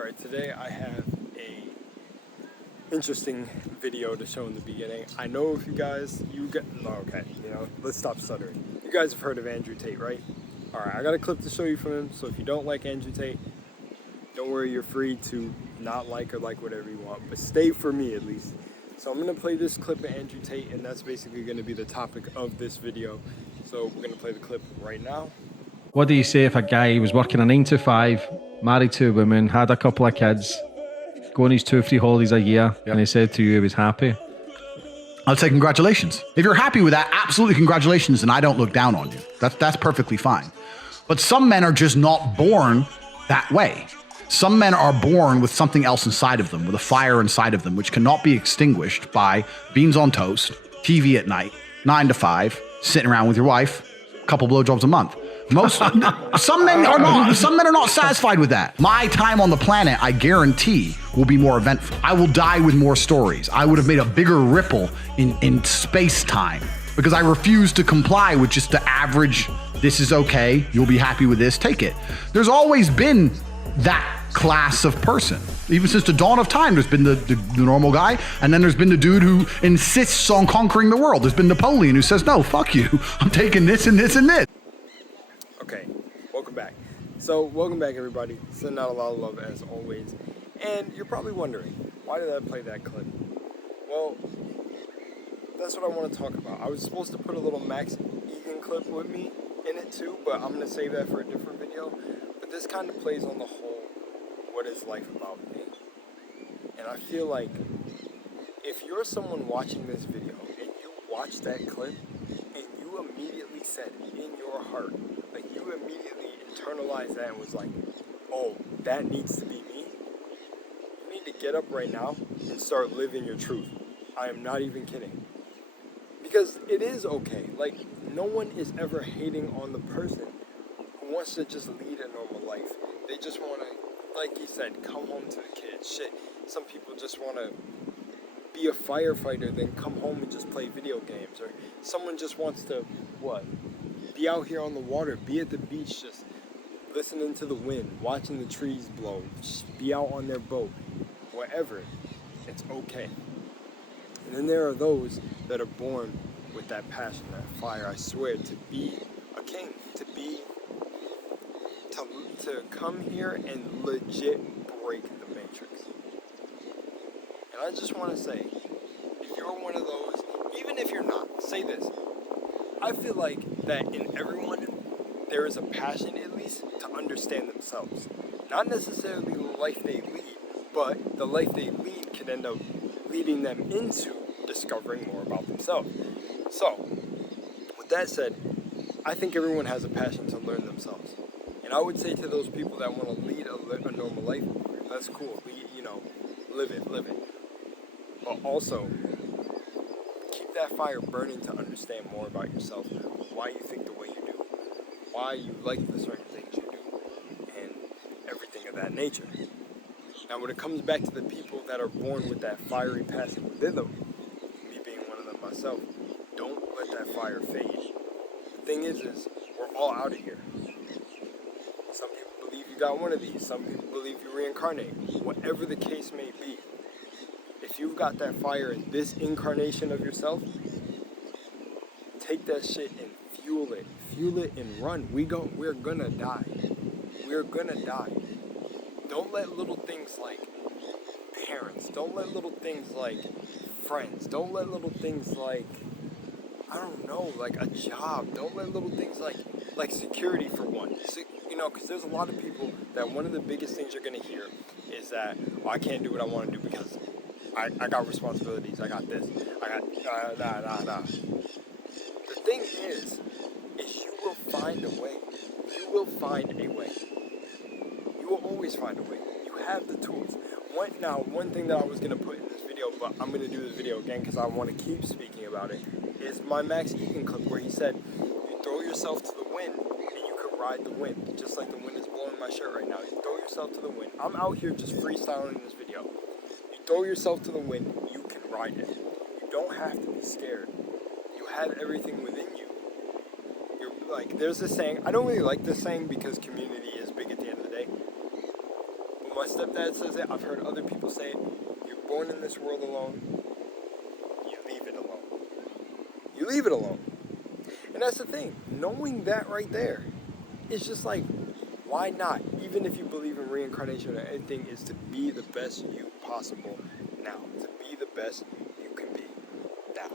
Alright, today I have a interesting video to show in the beginning. I know if you guys, let's stop stuttering. You guys have heard of Andrew Tate, right? Alright, I got a clip to show you from him, so if you don't like Andrew Tate, don't worry, you're free to not like or like whatever you want, but stay for me at least. So I'm going to play this clip of Andrew Tate, and that's basically going to be the topic of this video. So we're going to play the clip right now. What do you say if a guy was working a 9 to 5, married to a woman, had a couple of kids, going his 2 or 3 holidays a year, and he said to you he was happy? I'll say congratulations. If you're happy with that, absolutely congratulations, and I don't look down on you. That's perfectly fine. But some men are just not born that way. Some men are born with something else inside of them, with a fire inside of them, which cannot be extinguished by beans on toast, TV at night, 9 to 5, sitting around with your wife, a couple blowjobs a month. Some men are not satisfied with that. My time on the planet, I guarantee, will be more eventful. I will die with more stories. I would have made a bigger ripple in space-time because I refuse to comply with just the average, this is okay, you'll be happy with this, take it. There's always been that class of person. Even since the dawn of time, there's been the normal guy, and then there's been the dude who insists on conquering the world. There's been Napoleon who says, no, fuck you, I'm taking this and this and this. Okay, welcome back. So, welcome back everybody. Sending out a lot of love as always. And you're probably wondering, why did I play that clip? Well, that's what I want to talk about. I was supposed to put a little Max Egan clip with me in it too, but I'm going to save that for a different video. But this kind of plays on the whole, what is life about thing. And I feel like, if you're someone watching this video, and you watch that clip, and you immediately said in your heart, like you immediately internalized that and was like, oh, that needs to be me. You need to get up right now and start living your truth. I am not even kidding. Because it is okay. Like, no one is ever hating on the person who wants to just lead a normal life. They just want to, like he said, come home to the kids. Shit, some people just want to be a firefighter, then come home and just play video games. Or someone just wants to, be out here on the water, be at the beach, just listening to the wind, watching the trees blow, just be out on their boat, whatever. It's okay. And then there are those that are born with that passion, that fire, I swear, to be a king, to come here and legit break the matrix. And I just want to say, if you're one of those, even if you're not, say this. I feel like that in everyone, there is a passion, at least, to understand themselves. Not necessarily the life they lead, but the life they lead can end up leading them into discovering more about themselves. So, with that said, I think everyone has a passion to learn themselves. And I would say to those people that want to lead a normal life, that's cool. Live it. But also, keep that fire burning to understand more about yourself, why you think the way you do, why you like the certain things you do, and everything of that nature. Now, when it comes back to the people that are born with that fiery passion within them, me being one of them myself, don't let that fire fade. The thing is we're all out of here. Some people believe you got one of these. Some people believe you reincarnate. Whatever the case may be, if you've got that fire in this incarnation of yourself, take that shit and fuel it. Fuel it and run. We're gonna die. We're gonna die. Don't let little things like parents, don't let little things like friends, don't let little things like, I don't know, like a job, don't let little things like security for one. Because there's a lot of people that one of the biggest things you're going to hear is that, I can't do what I want to do because I got responsibilities, I got this, I got, The thing is you will find a way. You will find a way. You will always find a way. You have the tools. One thing that I was going to put in this video, but I'm going to do this video again because I want to keep speaking about it, is my Max Egan clip where he said, you throw yourself to the wind and you could ride the wind, just like the wind is blowing my shirt right now. You throw yourself to the wind. I'm out here just freestyling in this video. You throw yourself to the wind, you can ride it. You don't have to be scared. You have everything within you. There's this saying, I don't really like this saying because community is big at the end of the day. But My stepdad says it. I've heard other people say it. You're born in this world alone. You leave it alone. You leave it alone. And that's the thing. Knowing that right there, it's just like, why not? Even if you believe in reincarnation or anything, is to be the best you possible now. To be the best you can be now.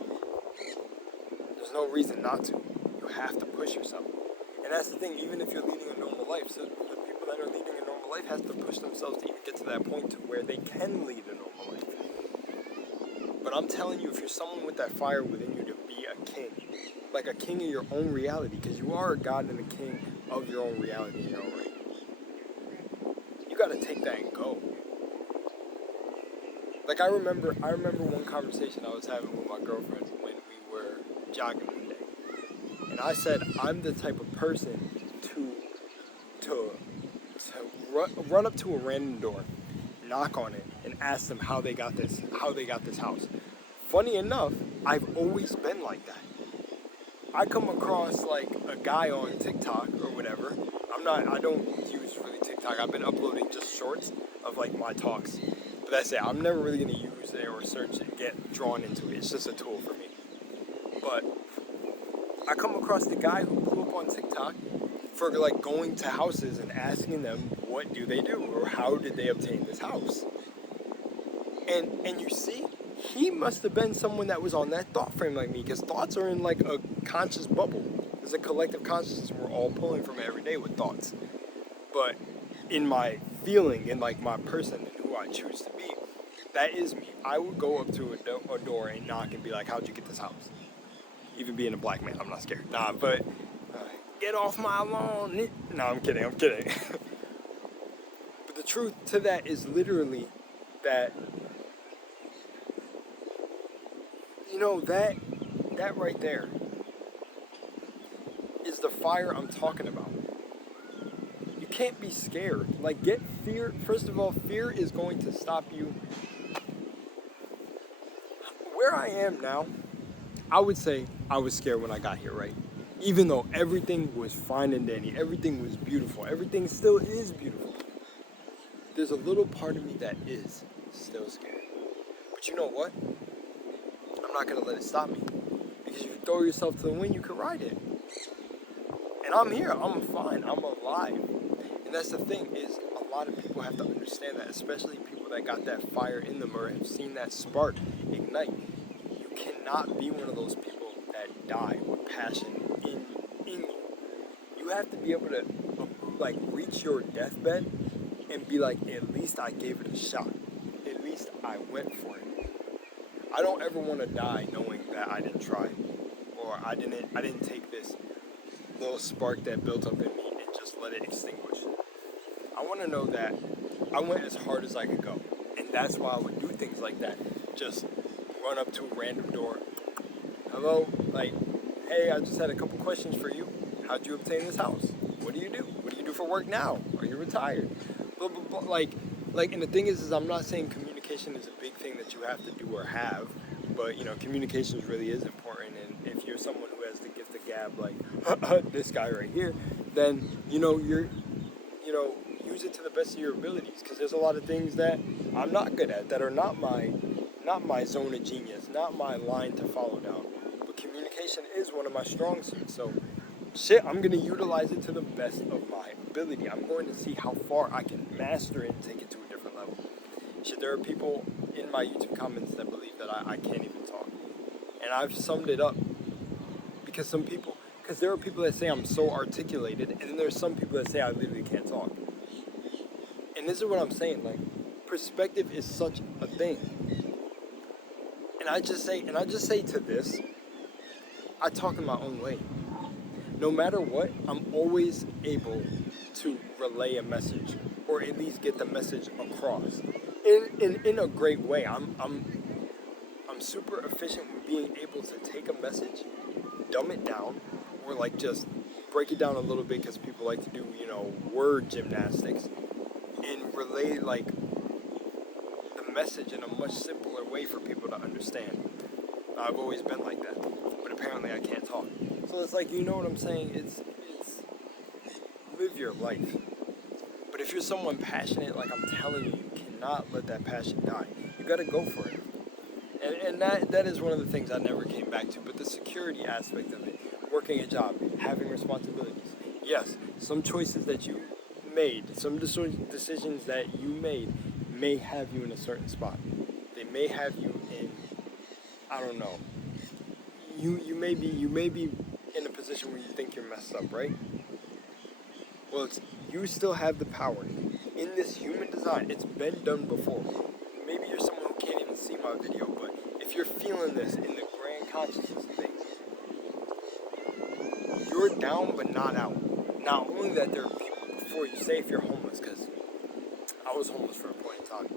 There's no reason not to. You have to push yourself. And that's the thing, even if you're leading a normal life, so the people that are leading a normal life have to push themselves to even get to that point to where they can lead a normal life. But I'm telling you, if you're someone with that fire within you to be a king, like a king of your own reality, because you are a god and a king of your own reality in your own right, you got to take that and go. Like I remember one conversation I was having with my girlfriend when we were jogging one day, and I said I'm the type of person to run up to a random door, knock on it, and ask them how they got this house. Funny enough, I've always been like that. I come across like a guy on TikTok or whatever. I don't use really TikTok. I've been uploading just shorts of like my talks. But that's it. I'm never really gonna use it or search it, get drawn into it. It's just a tool for me. But I come across the guy who blew up on TikTok for like going to houses and asking them what do they do or how did they obtain this house. And you see, he must have been someone that was on that thought frame like me, because thoughts are in like a conscious bubble. There's a collective consciousness. We're all pulling from it every day with thoughts. But in my feeling, in like my person and who I choose to be, that is me. I would go up to a door and knock and be like, how'd you get this house? Even being a black man, I'm not scared. Nah, but get off my lawn. No, I'm kidding. But the truth to that is literally that, you know, that right there is the fire I'm talking about. You can't be scared. Like, get fear. First of all, fear is going to stop you. Where I am now, I would say I was scared when I got here, right? Even though everything was fine and dandy, everything was beautiful, everything still is beautiful. There's a little part of me that is still scared. But you know what? I'm not going to let it stop me. Because if you throw yourself to the wind, you can ride it. And I'm here. I'm fine. I'm alive. And that's the thing, is a lot of people have to understand that, especially people that got that fire in them or have seen that spark ignite. You cannot be one of those people that die with passion in you. You have to be able to like reach your deathbed and be like, at least I gave it a shot. At least I went for it. I don't ever want to die knowing that I didn't try, or I didn't take this little spark that built up in me and just let it extinguish. I want to know that I went as hard as I could go, and that's why I would do things like that. Just run up to a random door. Hello, like, hey, I just had a couple questions for you. How'd you obtain this house? What do you do? What do you do for work now? Are you retired? Blah, blah, blah. Like, and the thing is I'm not saying communication is a big thing that you have to do or have, but, you know, communication really is important, and if you're someone who has the gift of gab, like this guy right here, then, you know, use it to the best of your abilities, because there's a lot of things that I'm not good at, that are not my zone of genius, not my line to follow down, but communication is one of my strong suits, so shit, I'm going to utilize it to the best of my ability. I'm going to see how far I can master it and take it to a different level. Shit, there are people in my YouTube comments that believe that I can't even talk. And I've summed it up because there are people that say I'm so articulated, and then there's some people that say I literally can't talk. And this is what I'm saying, like, perspective is such a thing. And I just say to this, I talk in my own way. No matter what, I'm always able to relay a message, or at least get the message across in a great way. I'm super efficient with being able to take a message, dumb it down, or like just break it down a little bit, because people like to do, you know, word gymnastics, and relay like the message in a much simpler way for people to understand. I've always been like that, but apparently I can't talk. So it's like, you know what I'm saying? It's live your life. But if you're someone passionate, like I'm telling you, you cannot let that passion die. You got to go for it. And that is one of the things I never came back to. But the security aspect of it, working a job, having responsibilities. Yes, some choices that you made, some decisions that you made may have you in a certain spot. They may have you in, I don't know. You may be in a position where you think you're messed up, right? Well, you still have the power. In this human design, it's been done before. Maybe you're someone who can't even see my video, but if you're feeling this in the grand consciousness of things, you're down but not out. Not only that, there are people before you. Say if you're homeless, because I was homeless for a point in time,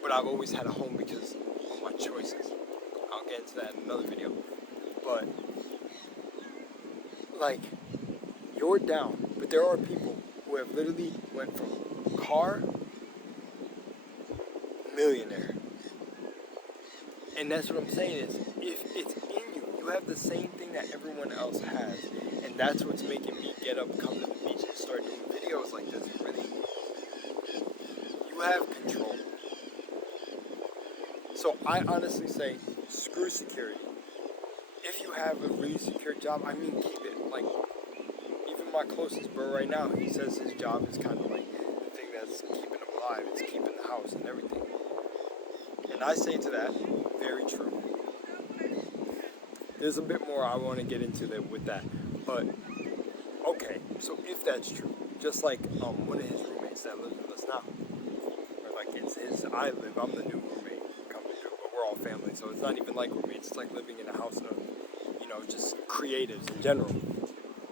but I've always had a home because of my choices. I'll get into that in another video. But, like, you're down, but there are people who have literally went from car, millionaire. And that's what I'm saying is, if it's in you, you have the same thing that everyone else has. And that's what's making me get up, come to the beach, and start doing videos like this. Really, you have control. So I honestly say, screw security. If you have a really secure job, I mean, keep it. Like, even my closest bro right now, he says his job is kind of like the thing that's keeping him alive. It's keeping the house and everything. And I say to that, very true. There's a bit more I want to get into with that. But, okay, so if that's true, just like one of his roommates that lives with us now, or like it's his, I'm the new roommate coming through, but we're all family, so it's not even like roommates, it's like living in a house of, just creatives in general.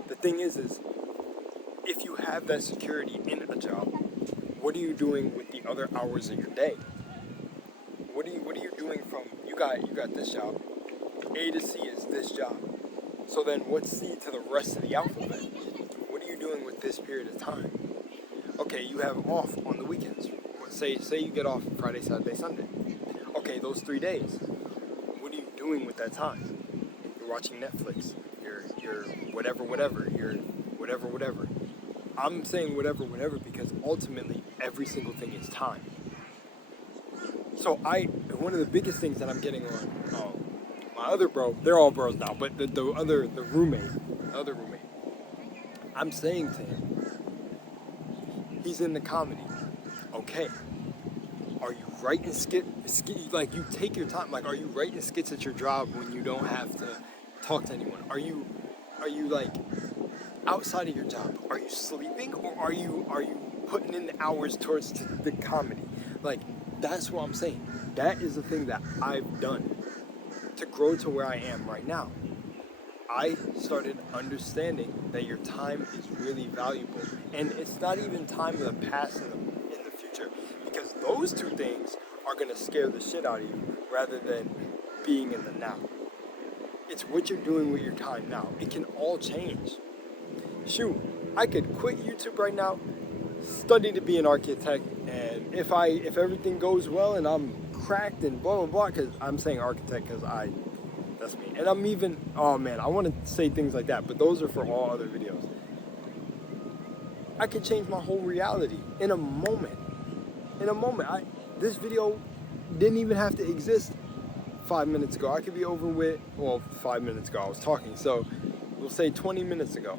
The thing is if you have that security in a job, what are you doing with the other hours of your day? What are you doing from, you got this job, A to C is this job. So then what's C to the rest of the alphabet? What are you doing with this period of time? Okay, you have off on the weekends. Say you get off Friday, Saturday, Sunday. Okay, those 3 days. What are you doing with that time? You're watching Netflix. You're whatever. You're whatever. I'm saying whatever because ultimately every single thing is time. So one of the biggest things that I'm getting on my other bro, they're all bros now, but the roommate, I'm saying to him, he's in the comedy. Okay. Are you writing like you take your time, like are you writing skits at your job when you don't have to talk to anyone? Are you like outside of your job? Are you sleeping or are you putting in the hours towards the comedy? Like that's what I'm saying. That is the thing that I've done to grow to where I am right now. I started understanding that your time is really valuable. And it's not even time in the past and in the future. Because those two things are going to scare the shit out of you rather than being in the now. It's what you're doing with your time now. It can all change. Shoot, I could quit YouTube right now, study to be an architect, and if everything goes well and I'm cracked and blah blah blah, because I'm saying architect because that's me. And I'm even, oh man, I want to say things like that, but those are for all other videos. I could change my whole reality in a moment. This video didn't even have to exist 5 minutes ago. I could be over with, 5 minutes ago I was talking, so we'll say 20 minutes ago.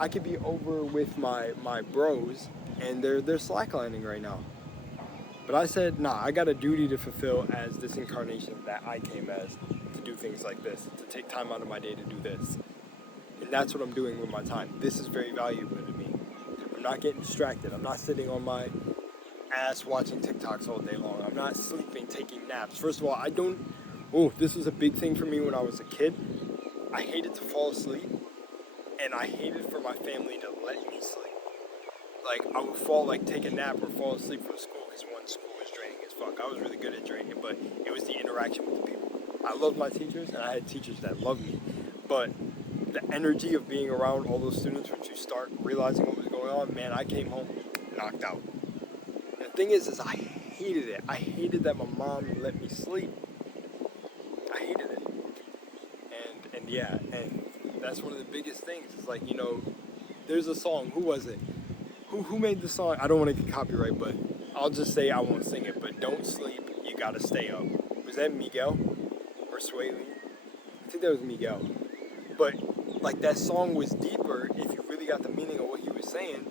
I could be over with my bros, and they're slacklining right now. But I said, nah, I got a duty to fulfill as this incarnation that I came as, to do things like this, to take time out of my day to do this. And that's what I'm doing with my time. This is very valuable to me. I'm not getting distracted. I'm not sitting on my ass watching TikToks all day long. I'm not sleeping, taking naps. First of all, this was a big thing for me when I was a kid. I hated to fall asleep, and I hated for my family to let me sleep. Like, I would take a nap or fall asleep from school, because one, school was draining as fuck. I was really good at draining, but it was the interaction with the people. I loved my teachers, and I had teachers that loved me. But the energy of being around all those students, once you start realizing what was going on, man, I came home knocked out. And the thing is I hated it. I hated that my mom let me sleep. I hated it. And that's one of the biggest things. It's like, there's a song. Who who made the song? I don't want to get copyright, but I'll just say I won't sing it. But don't sleep, you gotta stay up. Was that Miguel or Sway Lee? I think that was Miguel. But like that song was deeper if you really got the meaning of what he was saying.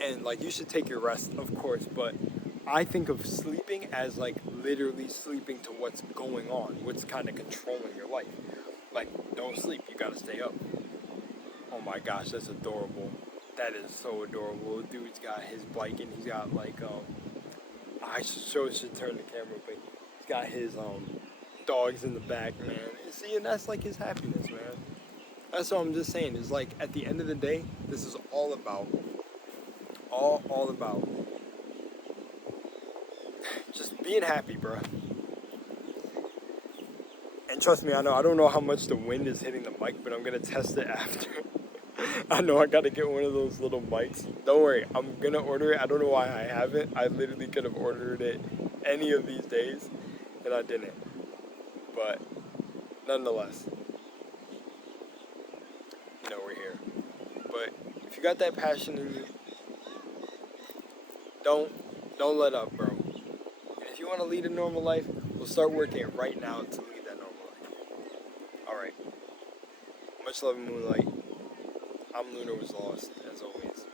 And like you should take your rest, of course, but I think of sleeping as like literally sleeping to what's going on, what's kind of controlling your life. Like, don't sleep, you gotta stay up. Oh my gosh, that's adorable. That is so adorable. Dude's got his bike and he's got like I should turn the camera, but he's got his dogs in the back, man. And see, and that's like his happiness, man. That's what I'm just saying. Is like at the end of the day, this is all about just being happy, bro. And trust me, I don't know how much the wind is hitting the mic, but I'm gonna test it after. I know I gotta get one of those little mics. Don't worry, I'm gonna order it. I don't know why I haven't. I literally could have ordered it any of these days, and I didn't. But nonetheless, you know we're here. But if you got that passion in you, don't let up, bro. And if you want to lead a normal life, we'll start working right now to lead that normal life. All right. Much love and moonlight. I'm Lunar Was Lost, as always.